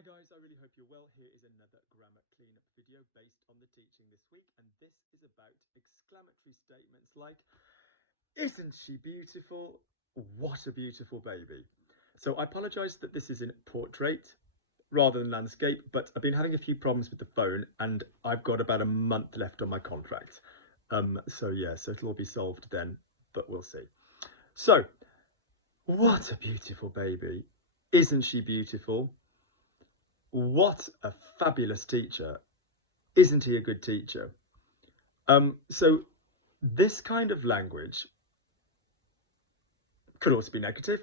Hi guys, I really hope you're well. Here is another grammar cleanup video based on the teaching this week, and this is about exclamatory statements like, isn't she beautiful? What a beautiful baby. So I apologise that this is in portrait rather than landscape, but I've been having a few problems with the phone and I've got about a month left on my contract. So it'll all be solved then, but we'll see. So, what a beautiful baby. Isn't she beautiful? What a fabulous teacher. Isn't he a good teacher? So this kind of language could also be negative.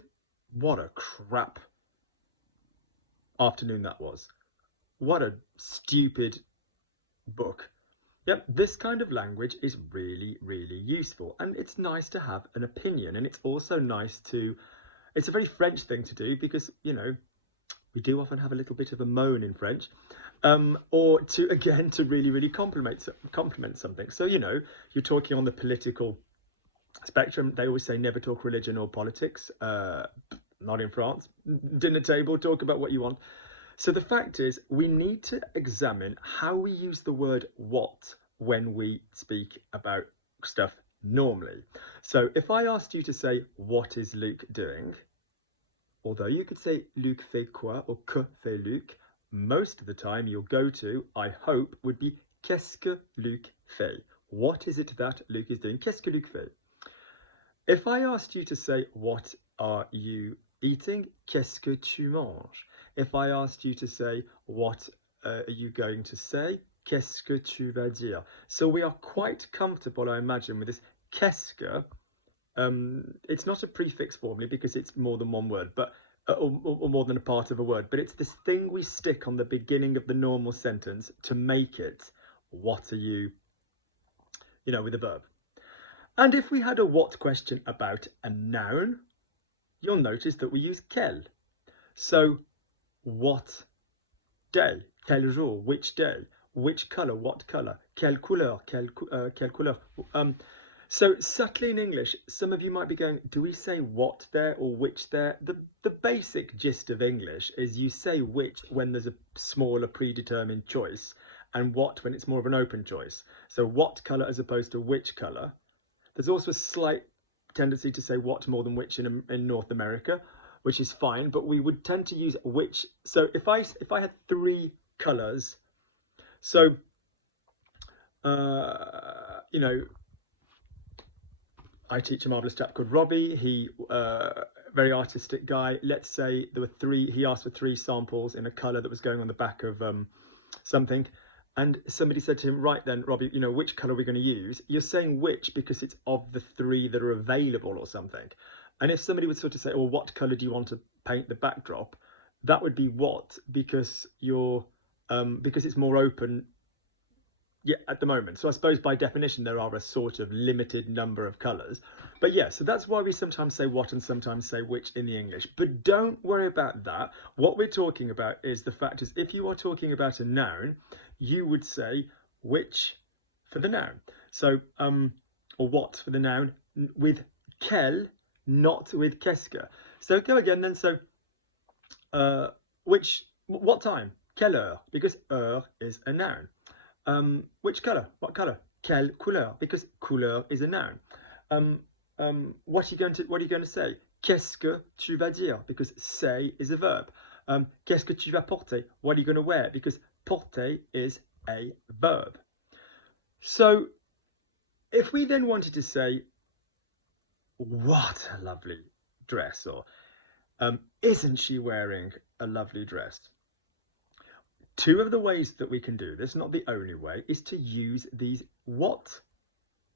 What a crap afternoon that was. What a stupid book. Yep, this kind of language is really, really useful, and it's nice to have an opinion, and it's also nice to, it's a very French thing to do because, you know, we do often have a little bit of a moan in French, or to, again, to really, really compliment something. So, you know, you're talking on the political spectrum. They always say never talk religion or politics. Not in France. Dinner table, talk about what you want. So the fact is, we need to examine how we use the word what when we speak about stuff normally. So if I asked you to say, what is Luke doing? Although you could say Luc fait quoi or que fait Luc, most of the time your go-to, I hope, would be qu'est-ce que Luc fait? What is it that Luc is doing? Qu'est-ce que Luc fait? If I asked you to say, what are you eating? Qu'est-ce que tu manges? If I asked you to say, what are you going to say? Qu'est-ce que tu vas dire? So we are quite comfortable, I imagine, with this qu'est-ce que. It's not a prefix formally because it's more than one word, but or more than a part of a word, but it's this thing we stick on the beginning of the normal sentence to make it, what are you, you know, with a verb. And if we had a what question about a noun, you'll notice that we use quel. So, what day? Quel jour? Which day? Which colour? What colour? Quelle couleur? Quelle couleur? So subtly in English, some of you might be going, do we say what there or which there? The basic gist of English is you say which when there's a smaller predetermined choice and what when it's more of an open choice. So what colour as opposed to which colour. There's also a slight tendency to say what more than which in North America, which is fine, but we would tend to use which. So if I had three colours, so, you know, I teach a marvellous chap called Robbie. He, very artistic guy. Let's say there were three, he asked for 3 samples in a colour that was going on the back of something. And somebody said to him, right then, Robbie, you know, which colour are we going to use? You're saying which because it's of the 3 that are available or something. And if somebody would sort of say, well, what colour do you want to paint the backdrop? That would be what, because you're, because it's more open. Yeah, at the moment. So I suppose by definition there are a sort of limited number of colours. But yeah, so that's why we sometimes say what and sometimes say which in the English. But don't worry about that. What we're talking about is the fact is if you are talking about a noun, you would say which for the noun. So, or what for the noun with quel, not with qu'est-ce que. So go again then. So, what time? Quelle heure? Because heure is a noun. Which colour? What colour? Quelle couleur? Because couleur is a noun. What are you going to say? Qu'est-ce que tu vas dire? Because say is a verb. Qu'est-ce que tu vas porter? What are you going to wear? Because porter is a verb. So if we then wanted to say, what a lovely dress, or isn't she wearing a lovely dress? 2 of the ways that we can do this, not the only way, is to use these what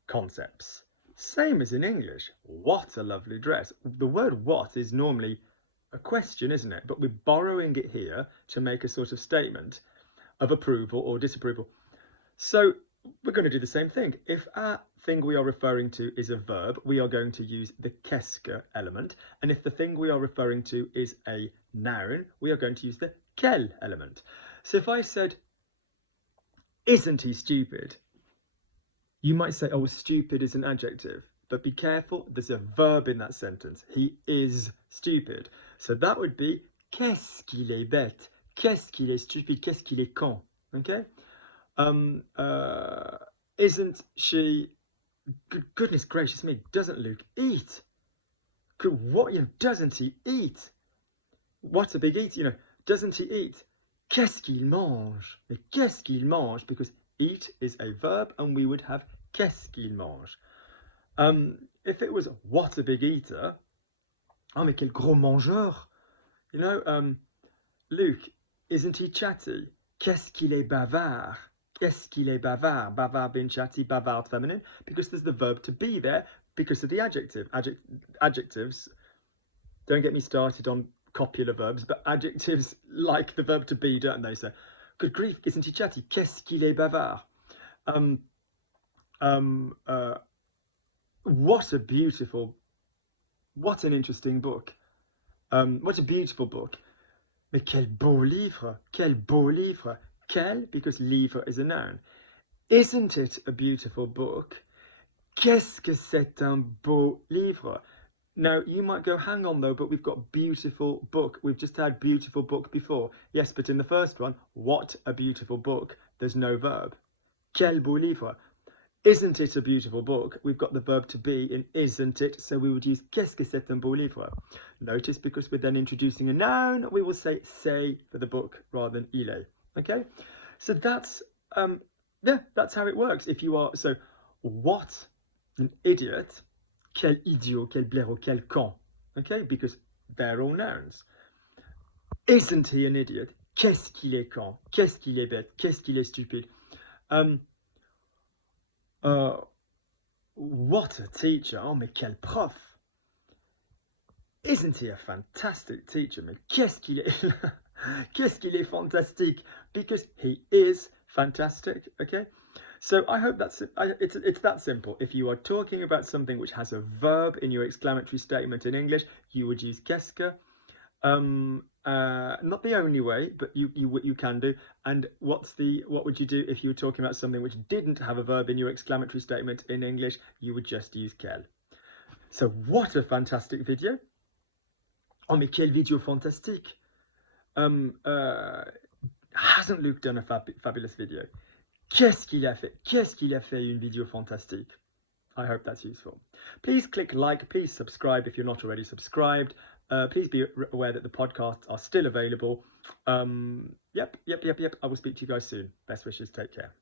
concepts. Same as in English. What a lovely dress. The word what is normally a question, isn't it? But we're borrowing it here to make a sort of statement of approval or disapproval. So we're going to do the same thing. If our thing we are referring to is a verb, we are going to use the qu'est-ce que element. And if the thing we are referring to is a noun, we are going to use the quel element. So if I said, isn't he stupid? You might say, oh, stupid is an adjective. But be careful, there's a verb in that sentence. He is stupid. So that would be, qu'est-ce qu'il est bête? qu'est-ce qu'il est stupide, qu'est-ce qu'il est con, okay? Isn't she, goodness gracious me, doesn't Luke eat? What, doesn't he eat? What a big eat, doesn't he eat? Qu'est-ce qu'il mange? Mais qu'est-ce qu'il mange? Because eat is a verb and we would have qu'est-ce qu'il mange. If it was what a big eater, oh mais quel gros mangeur. Luke, isn't he chatty? Qu'est-ce qu'il est bavard? Qu'est-ce qu'il est bavard? Bavard being chatty, bavard feminine, because there's the verb to be there because of the adjective. Adjectives, don't get me started on copular verbs, but adjectives like the verb to be, don't they? So, good grief, isn't he chatty? Qu'est-ce qu'il est bavard? What a beautiful, what an interesting book. What a beautiful book. Mais quel beau livre, quel beau livre. Quel, because livre is a noun. Isn't it a beautiful book? Qu'est-ce que c'est un beau livre? Now, you might go, hang on though, but we've got beautiful book. We've just had beautiful book before. Yes, but in the first one, what a beautiful book. There's no verb. Quel beau livre. Isn't it a beautiful book? We've got the verb to be in isn't it, so we would use qu'est-ce que c'est un beau livre. Notice, because we're then introducing a noun, we will say c'est for the book rather than il est. Okay, so that's that's how it works. If you are, so what an idiot, quel idiot, quel blaireau, quel con. Okay, because they're all nouns. Isn't he an idiot? Qu'est-ce qu'il est con? Qu'est-ce qu'il est bête? Qu'est-ce qu'il est stupide? What a teacher. Oh, mais quel prof. Isn't he a fantastic teacher? Mais qu'est-ce qu'il est, qu'est-ce qu'il est fantastique? Because he is fantastic, okay? So I hope it's that simple. If you are talking about something which has a verb in your exclamatory statement in English, you would use qu'est-ce que. Not the only way, but you can do. And what would you do if you were talking about something which didn't have a verb in your exclamatory statement in English? You would just use qu'elle. So what a fantastic video. Oh mais quel video fantastique. Hasn't Luke done a fabulous video? Qu'est-ce qu'il a fait? Qu'est-ce qu'il a fait une vidéo fantastique? I hope that's useful. Please click like, please subscribe if you're not already subscribed. Please be aware that the podcasts are still available. Yep. I will speak to you guys soon. Best wishes. Take care.